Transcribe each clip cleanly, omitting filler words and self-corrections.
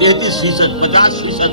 33%, 50%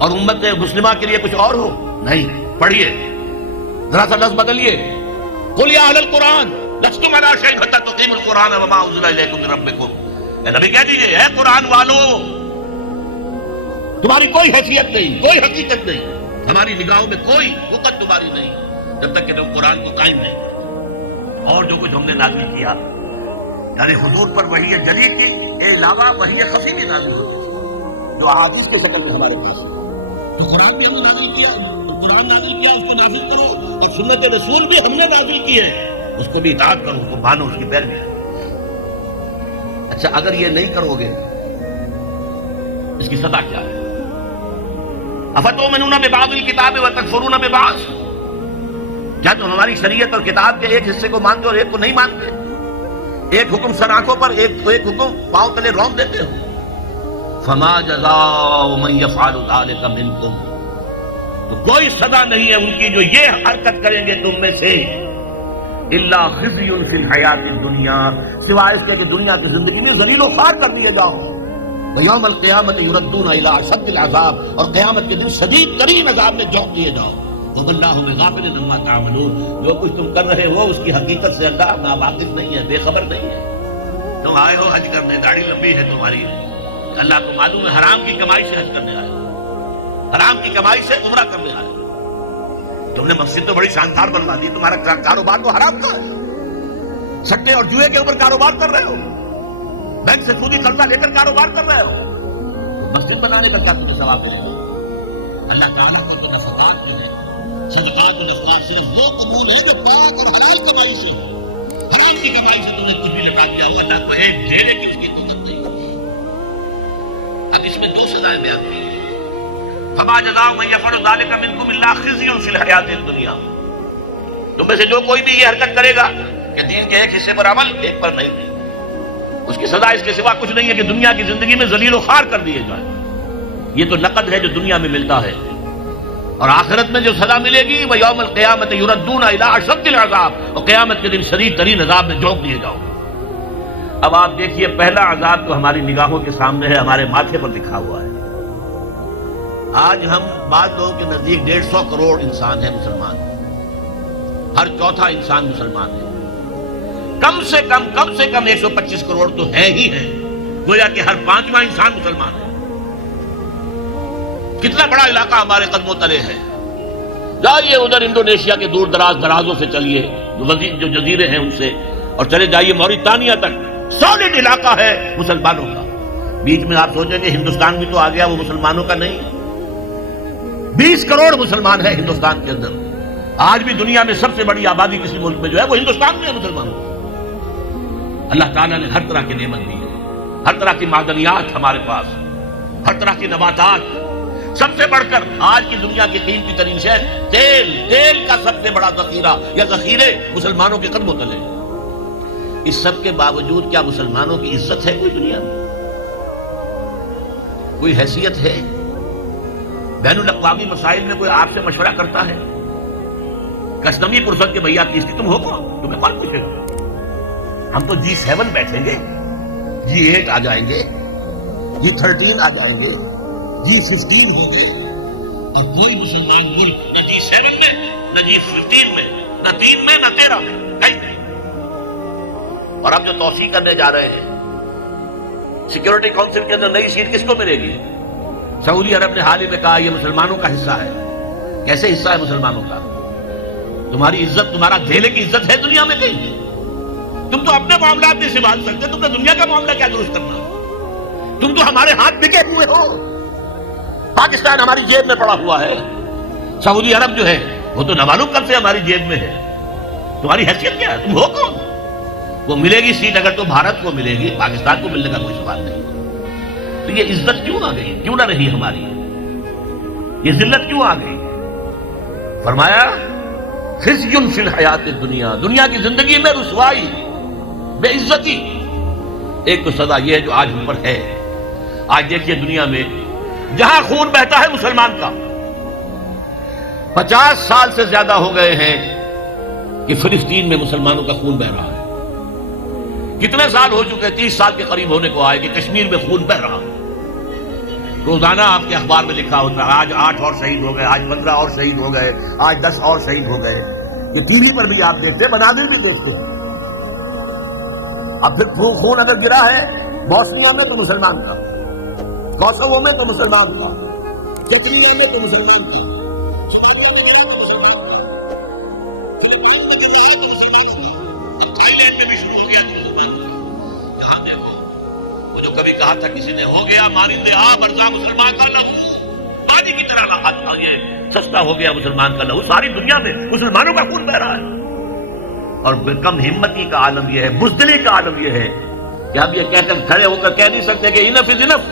اور امت مسلمہ کے لیے کچھ اور ہو؟ نہیں. پڑھیے ذرا سا لفظ بدلیے. قل یا اہل القرآن لستم علی شیء حتی تقیموا القرآن وما انزل الیکم من ربکم. اے نبی کہہ دیجئے اے قرآن والو، تمہاری کوئی حیثیت نہیں، کوئی حقیقت نہیں، ہماری نگاہوں میں کوئی وقت تمہاری نہیں جب تک کہ تم قرآن کو قائم نہیں. اور جو کچھ ہم نے نازل کیا یعنی حضور پر وحی جدید کے علاوہ وحی خفی بھی نازل ہوتی جو احادیث کے شکل میں ہمارے پاس ہے. تو قرآن بھی ہم نے نازل کیا، تو قرآن نازل کیا اس کو نازل کرو، اور سنت رسول بھی ہم نے نازل کی ہے اس کو بھی اطاعت کرو، اس کو مانو، اس کی پیروی کرو. اچھا اگر یہ نہیں کرو گے اس کی سزا کیا ہے؟ افتؤمنون ببعض الکتاب وتکفرون ببعض. کیا تم ہماری شریعت اور کتاب کے ایک حصے کو مانتے اور ایک کو نہیں مانتے؟ ایک حکم سر آنکھوں پر، ایک حکم پاؤں تلے رونق دیتے ہو. فما جزاء من يفعل ذلك منكم. تو کوئی سزا نہیں ہے ان کی جو یہ حرکت کریں گے تم میں سے، الا خزي في الحیات الدنیا، سوائے اس کے کہ دنیا کی زندگی میں ذلیل و خوار کر دیے جاؤ. ویوم القیامت یردون الی اشد العذاب، اور قیامت کے دن شدید ترین عذاب میں جھونک دیے جاؤ. وما اللہ بغافل عما تعملون. جو کچھ تم کر رہے ہو اس کی حقیقت سے اللہ ناواقف نہیں ہے، بے خبر نہیں ہے. تم آئے ہو حج کرنے، داڑھی لمبی ہے تمہاری، اللہ کو معلوم ہے حرام کی کمائی سے حج کرنے آئے، حرام کی کمائی سے عمرہ کرنے آئے. تم نے مسجد تو بڑی شاندار بنوا دی، تمہارا کاروبار تو حرام کا ہے، سٹے اور جوئے کے اوپر کاروبار کر رہے ہو، بینک سے سودی قرضہ لے کر کاروبار کر رہے ہو. مسجد بنانے کا کیا تمہیں ثواب ملے گا؟ اللہ تعالیٰ کو تو نفقات جو ہے، صدقات و نفقات صرف وہ قبول ہے جو پاک اور حلال کمائی سے ہو. حرام کی کمائی سے تم نے کچھ بھی لٹا دیا ہو، اللہ کو ایک ڈھیرے کی اس کی قدرت نہیں ہوتی. اب اس میں دو سزائیں بیان کی ہیں. فما جزاء من يفعل ذلك منكم الا خزي في الحیات الدنیا. تم میں سے جو کوئی بھی یہ حرکت کرے گا کہ دین کے ایک حصے پر عمل ایک پر نہیں، اس کی سزا اس کے سوا کچھ نہیں ہے کہ دنیا کی زندگی میں ذلیل و خوار کر دیے جائیں. یہ تو نقد ہے جو دنیا میں ملتا ہے، اور آخرت میں جو سزا ملے گی وہ یوم القیامت یردون الی اشد العذاب، اور قیامت کے دن شدید ترین عذاب میں جھونک دیے جاؤ. اب آپ دیکھیے پہلا عذاب تو ہماری نگاہوں کے سامنے ہے، ہمارے ماتھے پر لکھا ہوا ہے. آج ہم بعض لوگوں کے نزدیک 150 کروڑ انسان ہیں مسلمان، ہر چوتھا انسان مسلمان ہے. کم سے کم 125 کروڑ تو ہے ہی ہے، گویا کہ ہر پانچواں انسان مسلمان ہے. کتنا بڑا علاقہ ہمارے قدموں تلے ہے. جائیے ادھر انڈونیشیا کے دور درازوں سے چلیے، جو جزیرے ہیں ان سے، اور چلے جائیے موریتانیہ تک، سالڈ علاقہ ہے مسلمانوں کا. بیچ میں آپ سوچیں کہ ہندوستان بھی تو آ گیا، وہ مسلمانوں کا نہیں. 20 کروڑ مسلمان ہیں ہندوستان کے اندر. آج بھی دنیا میں سب سے بڑی آبادی کسی ملک میں جو ہے وہ ہندوستان میں ہے مسلمانوں. اللہ تعالیٰ نے ہر طرح کی نعمت دی ہے، ہر طرح کی معدنیات ہمارے پاس، ہر طرح کی نباتات. سب سے بڑھ کر آج کی دنیا کی قیمتی ترین شے تیل کا سب سے بڑا ذخیرہ یا ذخیرے مسلمانوں کے قدموں تلے. اس سب کے باوجود کیا مسلمانوں کی عزت ہے کوئی دنیا میں؟ کوئی حیثیت ہے؟ بین الاقوامی مسائل میں کوئی آپ سے مشورہ کرتا ہے؟ کسٹمی پرسد کے بھیا کس کی تم ہو کون؟ تمہیں کون پوچھے گا؟ ہم تو G7 بیٹھیں گے، G8 آ جائیں گے، G13 آ جائیں گے، G15 ہوں گے، اور کوئی مسلمان ملک نہ G7 میں، نہ G15 میں، نہ 3 میں، نہ 13 میں، کہیں نہیں. اور اب جو توسیع کرنے جا رہے ہیں سیکورٹی کونسل کے اندر نئی سیٹ کس کو ملے گی؟ سعودی عرب نے حال ہی میں کہا یہ مسلمانوں کا حصہ ہے. کیسے حصہ ہے مسلمانوں کا؟ تمہاری عزت، تمہارا دھیلے کی عزت ہے دنیا میں کہیں؟ تم تو اپنے معاملات نہیں سنبھال سکتے، تم نے دنیا کا معاملہ کیا درست کرنا؟ تم تو ہمارے ہاتھ بکے ہوئے ہو. پاکستان ہماری جیب میں پڑا ہوا ہے، سعودی عرب جو ہے وہ تو نامعلوم کب سے ہماری جیب میں ہے. تمہاری حیثیت کیا ہے؟ تم ہو کون؟ وہ ملے گی سیٹ اگر تو بھارت کو ملے گی، پاکستان کو ملنے کا کوئی سوال نہیں. تو یہ عزت کیوں آ گئی؟ کیوں نہ رہی ہماری؟ یہ ذلت کیوں آ گئی؟ فرمایا خزي في الحیات الدنیا، دنیا کی زندگی میں رسوائی، بے عزتی. ایک تو سزا یہ ہے جو آج ہم پر ہے. آج دیکھیے دنیا میں جہاں خون بہتا ہے مسلمان کا، 50 سال سے زیادہ ہو گئے ہیں کہ فلسطین میں مسلمانوں کا خون بہ رہا ہے. کتنے سال ہو چکے؟ 30 سال کے قریب ہونے کو آئے کہ کشمیر میں خون بہ رہا. روزانہ آپ کے اخبار میں لکھا ہوتا ہے آج 8 اور شہید ہو گئے، آج 15 اور شہید ہو گئے، آج 10 اور شہید ہو گئے. یہ ٹی وی پر بھی آپ دیکھتے، بنادر بھی دیکھتے. اب پھر خون اگر گرا ہے بوسنیا میں تو مسلمان کا، کوسوو میں تو مسلمان کا، چچنیا میں تو مسلمان کا، تھائی لینڈ میں بھی شروع ہو گیا تو مسلمان کا. جہاں دیکھو وہ جو کبھی کہا تھا کسی نے ہو گیا مارندے مرزا مسلمان کا لہو پانی کی طرح راحت آ گیا، سستا ہو گیا مسلمان کا لہو. ساری دنیا میں مسلمانوں کا خون بہ رہا ہے. اور کم ہمتی کا عالم یہ ہے، بزدلی کا عالم یہ ہے کہ ہم یہ کہہ کر کھڑے ہو کر کہہ نہیں سکتے کہ انف از انف،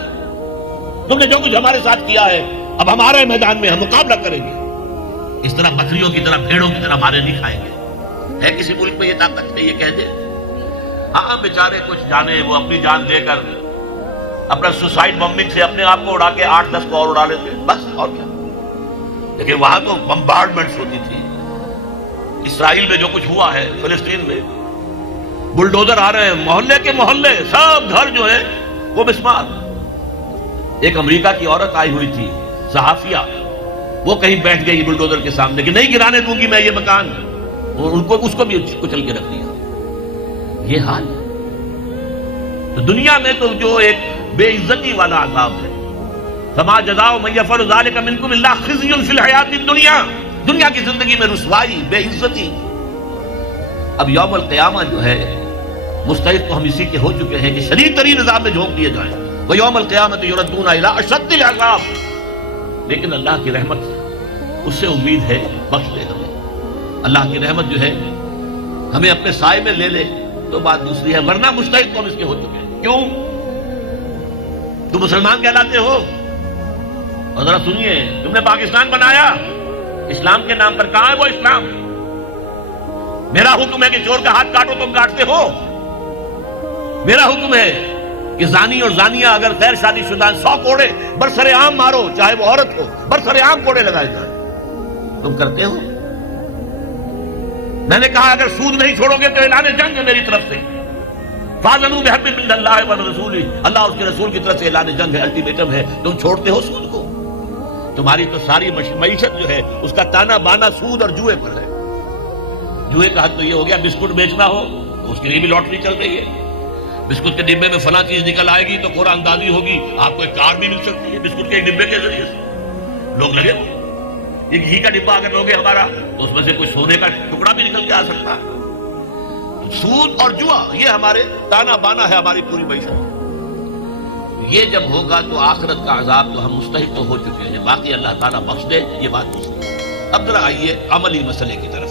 تم نے جو کچھ ہمارے ساتھ کیا ہے اب ہمارے میدان میں ہم مقابلہ کریں گے. اس طرح بکریوں کی طرح بھیڑوں کی طرح مارے نہیں کھائیں گے. ہے کسی ملک میں یہ طاقت ہے یہ کہہ دے؟ ہاں بیچارے کچھ جانے وہ اپنی جان دے کر اپنا سوسائڈ بمبنگ سے اپنے آپ کو اڑا کے 8-10 کو اور اڑا لیتے بس، اور کیا. لیکن وہاں تو بمبارڈمنٹس ہوتی تھی. اسرائیل میں جو کچھ ہوا ہے، فلسطین میں بلڈوزر آ رہے ہیں، محلے کے محلے سب گھر جو ہے وہ مسمار. ایک امریکہ کی عورت آئی ہوئی تھی صحافیہ، وہ کہیں بیٹھ گئی بلڈوزر کے سامنے کہ نہیں گرانے دوں گی میں یہ مکان، ان کو اس کو بھی کچل کے رکھ دیا. یہ حال ہے. تو دنیا میں تو جو ایک بے عزتی والا عذاب ہے، فما جزاء من يفعل ذلك منكم الا خزي في الحیات الدنیا، دنیا کی زندگی میں رسوائی، بے عزتی. اب یوم القیامہ جو ہے مستحق تو ہم اسی کے ہو چکے ہیں کہ شدید ترین عذاب میں جھونک دیے جائیں. وَيَوْمَ الْقِيَامَةِ يُرَدُّونَ إِلَىٰ أَشَدِّ الْعَذَابِ. لیکن اللہ کی رحمت اس سے امید ہے بخش دے ہمیں. اللہ کی رحمت جو ہے ہمیں اپنے سائے میں لے لے تو بات دوسری ہے، ورنہ مستحق تو ہم اس کے ہو چکے ہیں. کیوں؟ تم مسلمان کہلاتے ہو. اور ذرا سنیے، تم نے پاکستان بنایا اسلام کے نام پر، کہاں ہے وہ اسلام؟ میرا حکم ہے کہ چور کا ہاتھ کاٹو، تم کاٹتے ہو. میرا حکم ہے کہ زانی اور زانیہ اگر غیر شادی شدہ 100 کوڑے برسر عام مارو، چاہے وہ عورت ہو، برسر عام کوڑے لگائے جائیں. تم کرتے ہو؟ میں نے کہا اگر سود نہیں چھوڑو گے تو اعلان جنگ ہے میری طرف سے. فَاعْلَنُوا بِحَرْبٍ مِّنَ اللَّهِ وَرَسُولِهِ، اللہ اس کے رسول کی طرف سے اعلان جنگ ہے، الٹیمیٹم ہے. تم چھوڑتے ہو سود کو. تمہاری تو ساری معیشت جو ہے اس کا تانا بانا سود اور جوئے پر ہے. جوئے کا حد تو یہ ہو گیا بسکٹ بیچنا ہو تو اس کے لیے بھی لاٹری چل رہی ہے. بسکٹ کے ڈبے میں فلاں چیز نکل آئے گی تو قرآن اندازی ہوگی، آپ کو ایک کار بھی مل سکتی ہے بسکٹ کے ایک ڈبے کے ذریعے سے. لوگ لگے ہو یہ گھی کا ڈبا اگر لوگے ہمارا تو اس میں سے کوئی سونے کا ٹکڑا بھی نکل کے آ سکتا ہے. سود اور جوا یہ ہمارے تانا بانا ہے ہماری پوری معیشت. یہ جب ہوگا تو آخرت کا عذاب تو ہم مستحق تو ہو چکے ہیں، باقی اللہ تعالیٰ بخش دے، یہ بات دوسری. اب ذرا آئیے عملی مسئلے کی طرف.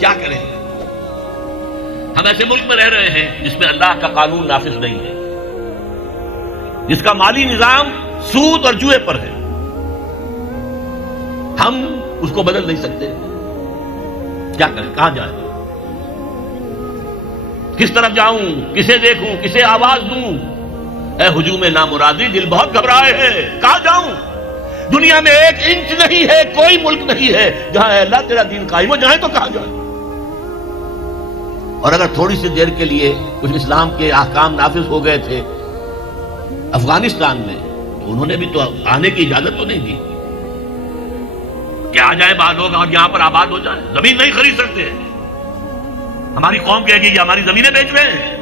کیا کریں؟ ہم ایسے ملک میں رہ رہے ہیں جس میں اللہ کا قانون نافذ نہیں ہے، جس کا مالی نظام سود اور جوئے پر ہے. ہم اس کو بدل نہیں سکتے. کیا کریں؟ کہاں جائیں؟ کس طرف جاؤں؟ کسے دیکھوں؟ کسے آواز دوں؟ اے ہجوم نامرادی، دل بہت گھبرائے ہیں. کہاں جاؤں؟ دنیا میں 1 انچ نہیں ہے، کوئی ملک نہیں ہے جہاں اے اللہ تیرا دین قائم ہو. جائیں تو کہاں جائیں؟ اور اگر تھوڑی سی دیر کے لیے کچھ اسلام کے احکام نافذ ہو گئے تھے افغانستان میں تو انہوں نے بھی تو آنے کی اجازت تو نہیں دی کہ آ جائیں بعض لوگ اور یہاں پر آباد ہو جائیں. زمین نہیں خرید سکتے. ہماری قوم کہے گی کہ ہماری زمینیں بیچ رہے ہیں.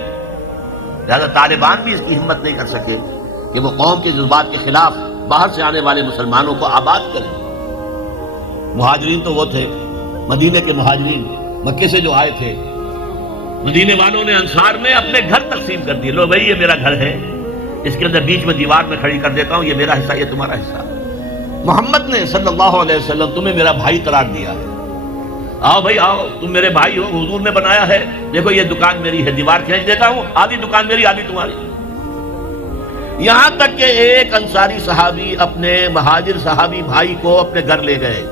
لہذا طالبان بھی اس کی ہمت نہیں کر سکے کہ وہ قوم کے جذبات کے خلاف باہر سے آنے والے مسلمانوں کو آباد کریں. مہاجرین تو وہ تھے مدینے کے مہاجرین، مکے سے جو آئے تھے، مدینے والوں نے انصار میں اپنے گھر تقسیم کر دیے. لو بھائی یہ میرا گھر ہے، اس کے اندر بیچ میں دیوار میں کھڑی کر دیتا ہوں، یہ میرا حصہ یہ تمہارا حصہ. محمد نے صلی اللہ علیہ وسلم تمہیں میرا بھائی قرار دیا ہے. آؤ بھائی آؤ، تم میرے بھائی ہو، حضور نے بنایا ہے. دیکھو یہ دکان میری ہے، دیوار کھینچ دیتا ہوں، آدھی دکان میری آدھی تمہاری. یہاں تک کہ ایک انصاری صحابی اپنے مہاجر صحابی بھائی کو اپنے گھر لے گئے.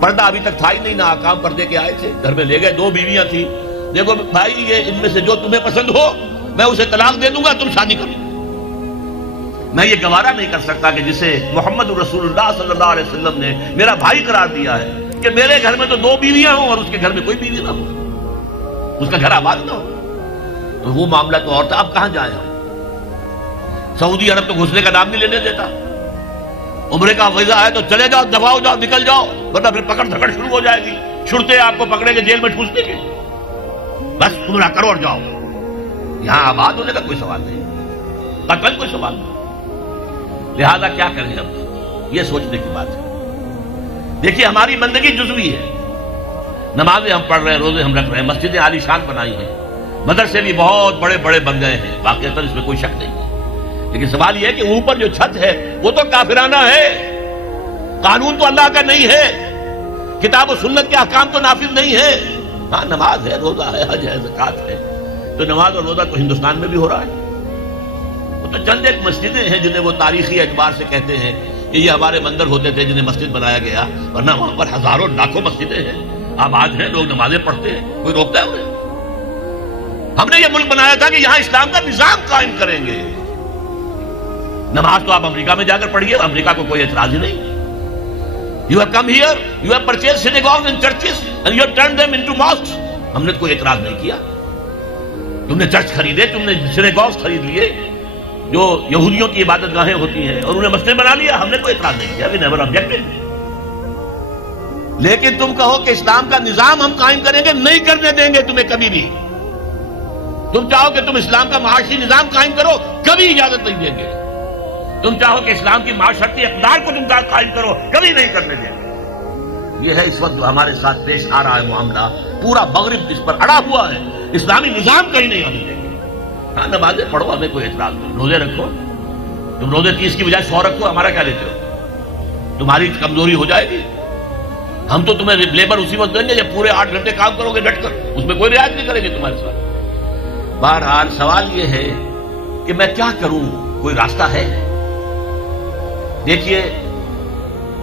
پردہ ابھی تک تھا ہی نہیں، نہ آکام پردے کے آئے تھے. گھر میں لے گئے، 2 بیویاں تھیں. دیکھو بھائی یہ ان میں سے جو تمہیں پسند ہو میں اسے طلاق دے دوں گا، تم شادی کرو. میں یہ گوارا نہیں کر سکتا کہ جسے محمد رسول اللہ صلی اللہ علیہ وسلم نے میرا بھائی قرار دیا ہے کہ میرے گھر میں تو 2 بیویاں ہوں اور اس کے گھر میں کوئی بیوی نہ ہو، اس کا گھر آباد نہ ہو. تو وہ معاملہ تو اور تھا. اب کہاں جائیں ہم؟ سعودی عرب تو گھسنے کا نام نہیں لینے دیتا. عمرے کا ویزا ہے تو چلے جاؤ، دباؤ جاؤ، نکل جاؤ، ورنہ پھر پکڑ دھکڑ شروع ہو جائے گی، شرطیں آپ کو پکڑے گے، جیل میں ٹھوس دیں گے۔ بس عمرہ کرو اور جاؤ۔ یہاں آباد ہونے کا کوئی سوال نہیں، قتل کوئی سوال نہیں۔ لہذا کیا کریں اب، یہ سوچنے کی بات ہے۔ دیکھیے ہماری بندگی جزوی ہے، نمازیں ہم پڑھ رہے ہیں، روزے ہم رکھ رہے ہیں، مسجدیں عالی شان بنائی ہیں، مدرسے بھی بہت بڑے بڑے بن گئے ہیں، واقعتاً اس میں کوئی شک نہیں ہے۔ لیکن سوال یہ ہے کہ اوپر جو چھت ہے وہ تو کافرانہ ہے، قانون تو اللہ کا نہیں ہے، کتاب و سنت کے احکام تو نافذ نہیں ہے۔ ہاں نماز ہے، روزہ ہے، حج ہے، زکوٰۃ ہے، تو نماز اور روزہ تو ہندوستان میں بھی ہو رہا ہے۔ وہ تو چند ایک مسجدیں ہیں جنہیں وہ تاریخی اعتبار سے کہتے ہیں کہ یہ ہمارے مندر ہوتے تھے جنہیں مسجد بنایا گیا، ورنہ وہاں پر ہزاروں لاکھوں مسجدیں ہیں، آباد ہیں، لوگ نمازیں پڑھتے ہیں، کوئی روکتا ہے انہیں؟ ہم نے یہ ملک بنایا تھا کہ یہاں اسلام کا نظام قائم کریں گے۔ نماز تو آپ امریکہ میں جا کر پڑھیے، امریکہ کو کوئی اعتراض ہی نہیں۔ You have come here, you have purchased synagogues and churches and you have turned them into mosques. ہم نے کوئی اعتراض نہیں کیا۔ تم نے چرچ خریدے، تم نے سینیگاگز خرید لیے جو یہودیوں کی عبادت گاہیں ہوتی ہیں، اور انہیں مسجد بنا لیا، ہم نے کوئی اعتراض نہیں کیا، we never objected۔ لیکن تم کہو کہ اسلام کا نظام ہم قائم کریں گے، نہیں کرنے دیں گے تمہیں کبھی بھی۔ تم چاہو کہ تم اسلام کا معاشی نظام قائم کرو، کبھی اجازت نہیں دیں گے۔ تم چاہو کہ اسلام کی معاشرتی اقدار کو تم قائم کرو، کبھی نہیں کرنے دیں گے۔ یہ ہے اس وقت جو ہمارے ساتھ پیش آ رہا ہے معاملہ، پورا مغرب اس پر اڑا ہوا ہے، اسلامی نظام کہیں نہیں آنے دیں گے۔ ہاں نمازیں پڑھو، ہمیں کوئی اعتراض نہیں، روزے رکھو، تم روزے 30 کی بجائے 100 رکھو، ہمارا کیا لیتے ہو؟ تمہاری کمزوری ہو جائے گی۔ ہم تو تمہیں لیبر اسی وقت دیں گے جب پورے 8 گھنٹے کام کرو گے ڈٹ کر، اس میں کوئی رعایت نہیں کریں گے تمہارے ساتھ۔ بہرحال سوال یہ ہے کہ میں کیا کروں، کوئی راستہ ہے؟ دیکھیے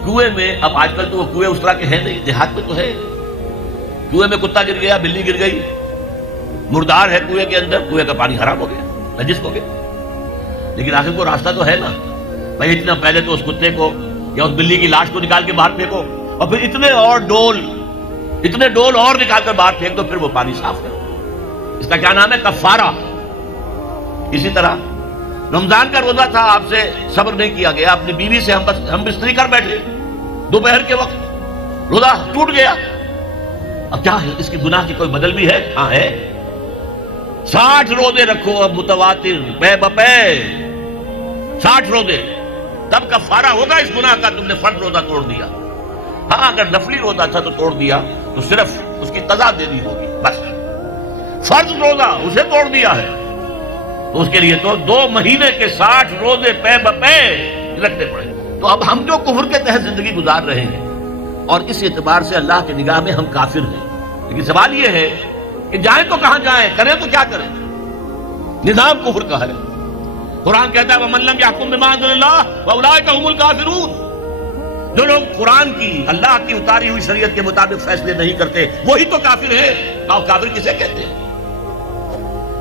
کنویں میں، اب آج کل تو وہ کنویں اس طرح کے ہیں نہیں، دیہات میں تو ہے، کنویں میں کتا گر گیا، بلی گر گئی، مردار ہے کنویں کے اندر، کنویں کا پانی حرام ہو گیا، نجس ہو گیا، لیکن آخر کو راستہ تو ہے نا بھائی، اتنا پہلے تو اس کتے کو یا اس بلی کی لاش کو نکال کے باہر پھینکو، اور پھر اتنے ڈول اور نکال کر باہر پھینک دو، پھر وہ پانی صاف ہے۔ اس کا کیا نام ہے؟ کفارہ۔ اسی طرح رمضان کا روزہ تھا، آپ سے صبر نہیں کیا گیا، اپنی بیوی سے ہم بستری کر بیٹھے دوپہر کے وقت، روزہ ٹوٹ گیا، اب کیا ہے؟ اس کی گناہ کی کوئی بدل بھی ہے؟ ہاں ہے۔ 60 روزے رکھو اب متواتر، پے بپے 60 روزے، تب کفارہ ہوگا اس گناہ کا، تم نے فرض روزہ توڑ دیا۔ ہاں اگر نفلی روزہ تھا تو توڑ دیا تو صرف اس کی قضا دینی ہوگی، بس۔ فرض روزہ اسے توڑ دیا ہے تو اس کے لیے تو 2 مہینے کے 60 روزے پے بپے رکھنے پڑے۔ تو اب ہم جو کفر کے تحت زندگی گزار رہے ہیں، اور اس اعتبار سے اللہ کی نگاہ میں ہم کافر ہیں، لیکن سوال یہ ہے کہ جائیں تو کہاں جائیں، کریں تو کیا کریں؟ نظام کفر کا ہے۔ قرآن کہتا ہے وَمَن لَّمْ يَحْكُم بِمَا أَنزَلَ اللَّهُ فَأُولَٰئِكَ هُمُ الْكَافِرُونَ۔ جو لوگ قرآن کی، اللہ کی اتاری ہوئی شریعت کے مطابق فیصلے نہیں کرتے، وہی تو کافر ہے۔ اور کافر کسے کہتے ہیں؟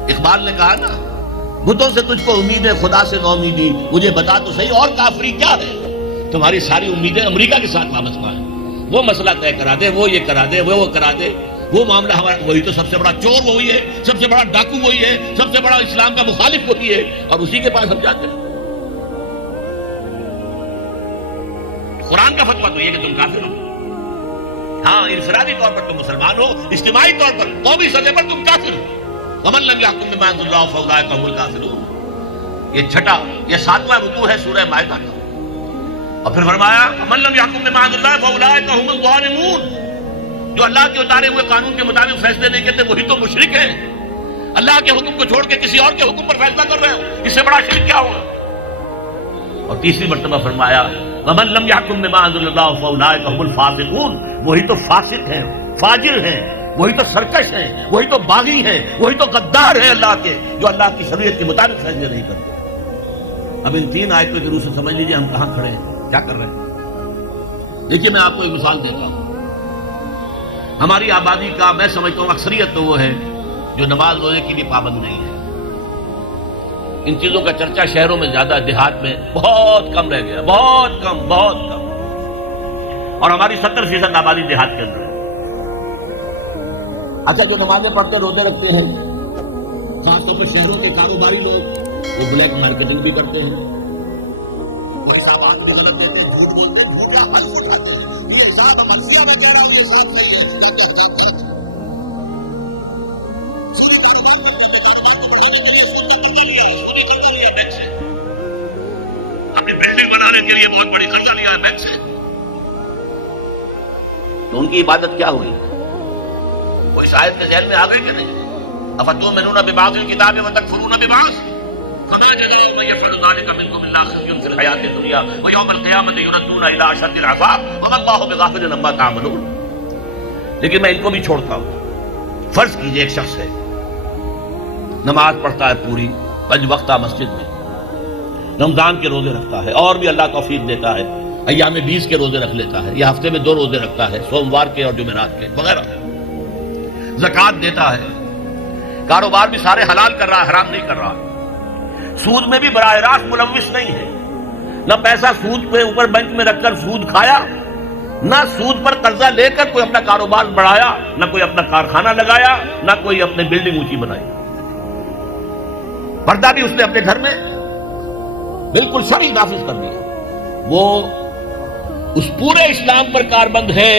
اقبال نے کہا نا، بتوں سے تجھ کو امید ہے، خدا سے نو امیدی، مجھے بتا تو صحیح اور کافری کیا ہے؟ تمہاری ساری امیدیں امریکہ کے ساتھ وابستہ ہیں، وہ مسئلہ طے کرا دے، وہ یہ کرا دے، وہ کرا دے، وہ معاملہ ہمارا، وہی تو سب سے بڑا چور وہی ہے، سب سے بڑا ڈاکو وہی ہے، سب سے بڑا اسلام کا مخالف وہی ہے، اور اسی کے پاس ہم جاتے ہیں۔ قرآن کا فتویٰ تو یہ کہ تم کافر ہو۔ ہاں انفرادی طور پر تم مسلمان ہو، اجتماعی طور پر، قومی سطح پر تم کافر ہو۔ وَمَن لَّمْ يَحْكُم بِمَا أَنزَلَ اللَّهُ فَأُولَٰئِكَ هُمُ الْكَافِرُونَ۔ یہ 7واں رکوع ہے سورہ مائدہ کا، اور پھر فرمایا وَمَن لَّمْ يَحْكُم بِمَا أَنزَلَ اللَّهُ فَأُولَٰئِكَ هُمُ الظَّالِمُونَ۔ جو اللہ کے اتارے ہوئے قانون کے مطابق فیصلے نہیں کرتے وہی تو مشرک ہیں۔ اللہ کے حکم کو چھوڑ کے کسی اور کے حکم پر فیصلہ کر رہے ہو، اس سے بڑا شرک کیا ہوگا؟ اور تیسری مرتبہ فرمایا وَمَن لَّمْ يَحْكُم بِمَا أَنزَلَ اللَّهُ فَأُولَٰئِكَ هُمُ الْفَاسِقُونَ۔ وہی تو فاسق ہیں، فاجر ہیں، وہی تو سرکش ہیں، وہی تو باغی ہیں، وہی تو غدار ہیں اللہ کے، جو اللہ کی شریعت کے مطابق فیصلے نہیں کرتے۔ اب ان 3 آیتوں کے روح سے سمجھ لیجیے ہم کہاں کھڑے ہیں، کیا کر رہے ہیں۔ دیکھیے میں آپ کو ایک مثال دیتا ہوں، ہماری آبادی کا میں سمجھتا ہوں اکثریت تو وہ ہے جو نماز روزے کے لیے پابند نہیں ہے۔ ان چیزوں کا چرچا شہروں میں زیادہ، دیہات میں بہت کم رہ گیا، بہت کم، بہت کم، اور ہماری 70% آبادی دیہات کے اندر ہے۔ اچھا جو نمازیں پڑھتے روزے رکھتے ہیں، خاص طور پر شہروں کے کاروباری لوگ، وہ بلیک مارکیٹنگ بھی کرتے ہیں، وہ حسابات بھی غلط دیتے ہیں، صاحب مدیہ میں کہہ رہا ہوں یہ ساتھ چل رہے اپنی بلڈنگ بنانے کے لیے بہت بڑی قرضہ لیا ہے بینک سے، تو ان کی عبادت کیا ہوئی؟ وہ اس آیت کے ذہن میں آ گئے کہ نہیں؟ افتؤمنون ببعض الکتاب وتکفرون ببعض فما جزاء من يفعل ذلك منكم الا خزي في الحياة الدنيا ويوم القيامة يردون الى اشد العذاب وما الله بغافل عما تعملون۔ لیکن میں ان کو بھی چھوڑتا ہوں۔ فرض کیجئے ایک شخص ہے، نماز پڑھتا ہے پوری 5 وقتہ مسجد میں، رمضان کے روزے رکھتا ہے، اور بھی اللہ توفیق دیتا ہے ایام 20 کے روزے رکھ لیتا ہے، یا ہفتے میں 2 روزے رکھتا ہے، سوموار کے اور جمعرات کے وغیرہ، زکوٰۃ دیتا ہے، کاروبار بھی سارے حلال کر رہا ہے، حرام نہیں کر رہا، سود میں بھی براہ راست ملوث نہیں ہے، نہ پیسہ سود پہ اوپر بینک میں رکھ کر سود کھایا، نہ سود پر قرضہ لے کر کوئی اپنا کاروبار بڑھایا، نہ کوئی اپنا کارخانہ لگایا، نہ کوئی اپنے بلڈنگ اونچی بنائی، پردہ بھی اس نے اپنے گھر میں بالکل شرعی نافذ کر دیا۔ وہ اس پورے اسلام پر کاربند ہے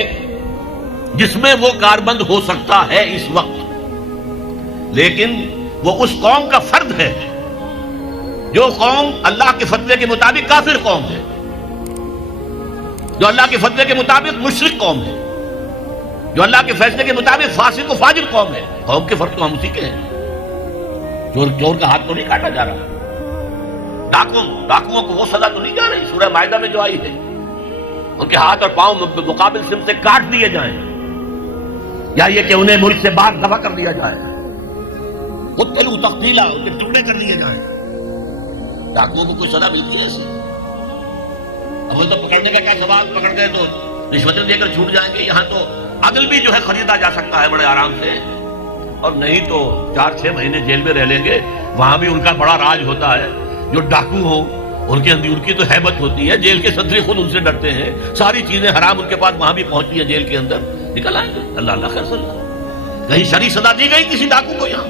جس میں وہ کاربند ہو سکتا ہے اس وقت، لیکن وہ اس قوم کا فرد ہے جو قوم اللہ کے فتوے کے مطابق کافر قوم ہے، جو اللہ کے فتوے کے مطابق مشرک قوم ہے، جو اللہ کے فیصلے کے مطابق فاسق و فاجر قوم ہے۔ قوم کے فرد تو ہم اسی کے ہیں۔ چور کا ہاتھ تو نہیں کاٹا جا رہا، ڈاکوؤں کو وہ سزا تو نہیں جا رہی سورہ مائدہ میں جو آئی ہے، ان کے ہاتھ اور پاؤں مقابل سم سے کاٹ دیے جائیں، یا یہ کہ انہیں ملک سے باہر دفع کر دیا جائے، قتلوا تقتیلا، ان کے ٹکڑے کر دیے جائیں۔ ڈاکوؤں کو کوئی سزا ملتی ہے ایسی؟ اب وہ تو پکڑنے کا کیا سوال، پکڑ گئے تو رشوتیں دے کر چھوٹ جائیں گے۔ یہاں تو عدل بھی جو ہے خریدا جا سکتا ہے بڑے آرام سے، اور نہیں تو 4-6 مہینے جیل میں رہ لیں گے۔ وہاں بھی ان کا بڑا راج ہوتا ہے، جو ڈاکو ہوں ان کے اندر ان کی تو ہیبت ہوتی ہے، جیل کے صدر خود ان سے ڈرتے ہیں، ساری چیزیں حرام ان کے پاس وہاں بھی پہنچتی ہیں، جیل کے اندر نکل آئیں گے۔ اللہ اللہ خیر صلی اللہ۔ کہیں شرعی سزا دی گئی کسی ڈاکو کو یہاں؟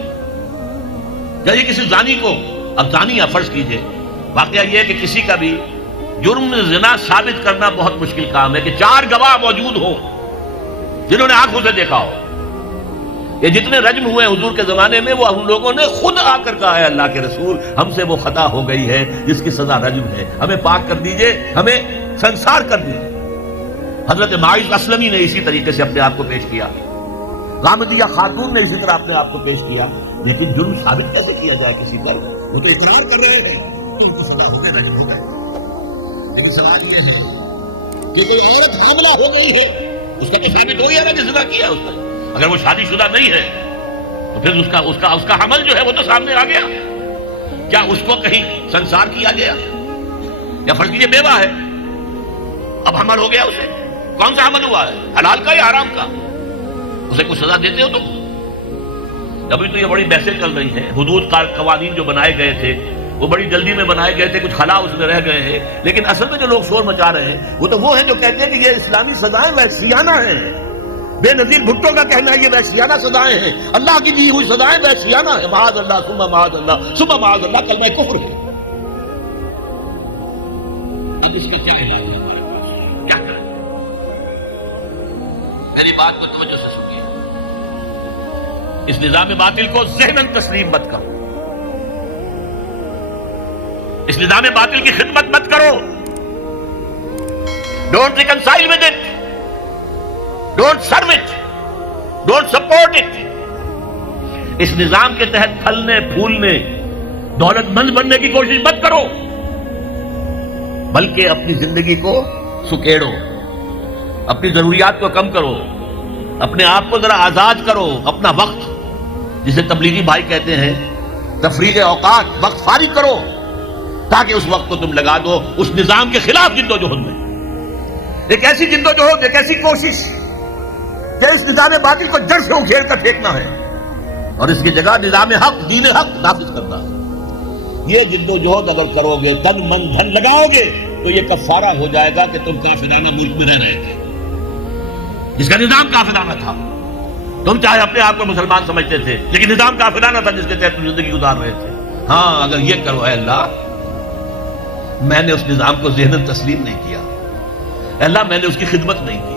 کہیں کسی زانی کو؟ اب زانی فرض کیجئے، واقعہ یہ ہے کہ کسی کا بھی جرم زنا ثابت کرنا بہت مشکل کام ہے کہ 4 گواہ موجود ہوں جنہوں نے آنکھوں سے دیکھا ہو۔ یہ جتنے رجم ہوئے حضور کے زمانے میں، وہ ان لوگوں نے خود آ کر کہا ہے اللہ کے رسول ہم سے وہ خطا ہو گئی ہے جس کی سزا رجم ہے، ہمیں پاک کر دیجئے، ہمیں سنسار کر دیجئے۔ حضرت معاذ اسلمی نے اسی طریقے سے اپنے آپ کو پیش کیا، غامدیہ خاتون نے اسی طرح اپنے آپ کو پیش کیا، لیکن جرم ثابت کیسے کیا جائے کسی پر؟ وہ تو اقرار کر رہے ہیں کہ ان کی سزا ہو گئی، رجم ہو گئے، لیکن سوال یہ ہے کہ کوئی عورت حاملہ ہو گئی ہے، اس کا تو ثابت ہو گیا نا کہ زنا کیا اس نے۔ اگر وہ شادی شدہ نہیں ہے تو پھر اس کا حمل جو ہے وہ تو سامنے آ گیا، کیا اس کو کہیں سنسار کیا گیا؟ یا فرض کیجیے بیوہ ہے، اب حمل ہو گیا، اسے کون سا حمل ہوا ہے، حلال کا یا حرام کا؟ اسے کوئی سزا دیتے ہو تم؟ ابھی تو یہ بڑی بحثیں چل رہی ہیں، حدود قوانین جو بنائے گئے تھے وہ بڑی جلدی میں بنائے گئے تھے، کچھ خلا اس میں رہ گئے ہیں، لیکن اصل میں جو لوگ شور مچا رہے ہیں وہ تو وہ ہیں جو کہتے ہیں کہ یہ اسلامی سزائیں وحشیانہ ہیں۔ بے نظیر بھٹو کا کہنا ہے یہ وحشیانہ سزائیں ہیں، اللہ کی دی ہوئی سزائیں وحشیانہ ہیں، معاذ اللہ ثم معاذ اللہ ثم معاذ اللہ، کلمہ کفر ہے۔ اب اس کا کیا علاج ہے ہمارے پاس؟ کیا کریں؟ میری بات کو توجہ سے سنیے، اس نظام باطل کو ذہناً تسلیم مت کرو، اس نظام باطل کی خدمت مت کرو، don't reconcile with it, don't serve it, don't support it. اس نظام کے تحت پھلنے پھولنے دولت مند بننے کی کوشش مت کرو، بلکہ اپنی زندگی کو سکیڑو، اپنی ضروریات کو کم کرو، اپنے آپ کو ذرا آزاد کرو، اپنا وقت جسے تبلیغی بھائی کہتے ہیں تفریغ اوقات، وقت فارغ کرو، تاکہ اس وقت کو تم لگا دو اس نظام کے خلاف جدوجہد میں۔ ایک ایسی جدوجہد، ایک ایسی کوشش کہ اس نظام باطل کو جڑ سے اکھیڑ کر پھینکنا ہے اور اس کی جگہ نظام حق، دین حق نافذ کرنا ہے۔ یہ جدوجہد اگر کرو گے، تن من دھن لگاؤ گے، تو یہ کفارہ ہو جائے گا کہ تم کافرانہ ملک میں رہ رہے تھے، جس کا نظام کافرانہ تھا۔ تم چاہے اپنے آپ کو مسلمان سمجھتے تھے، لیکن نظام کافرانہ تھا جس کے تحت تم زندگی گزار رہے تھے۔ ہاں اگر یہ کرو، اے اللہ میں نے اس نظام کو ذہناً تسلیم نہیں کیا، اے اللہ میں نے اس کی خدمت نہیں کی،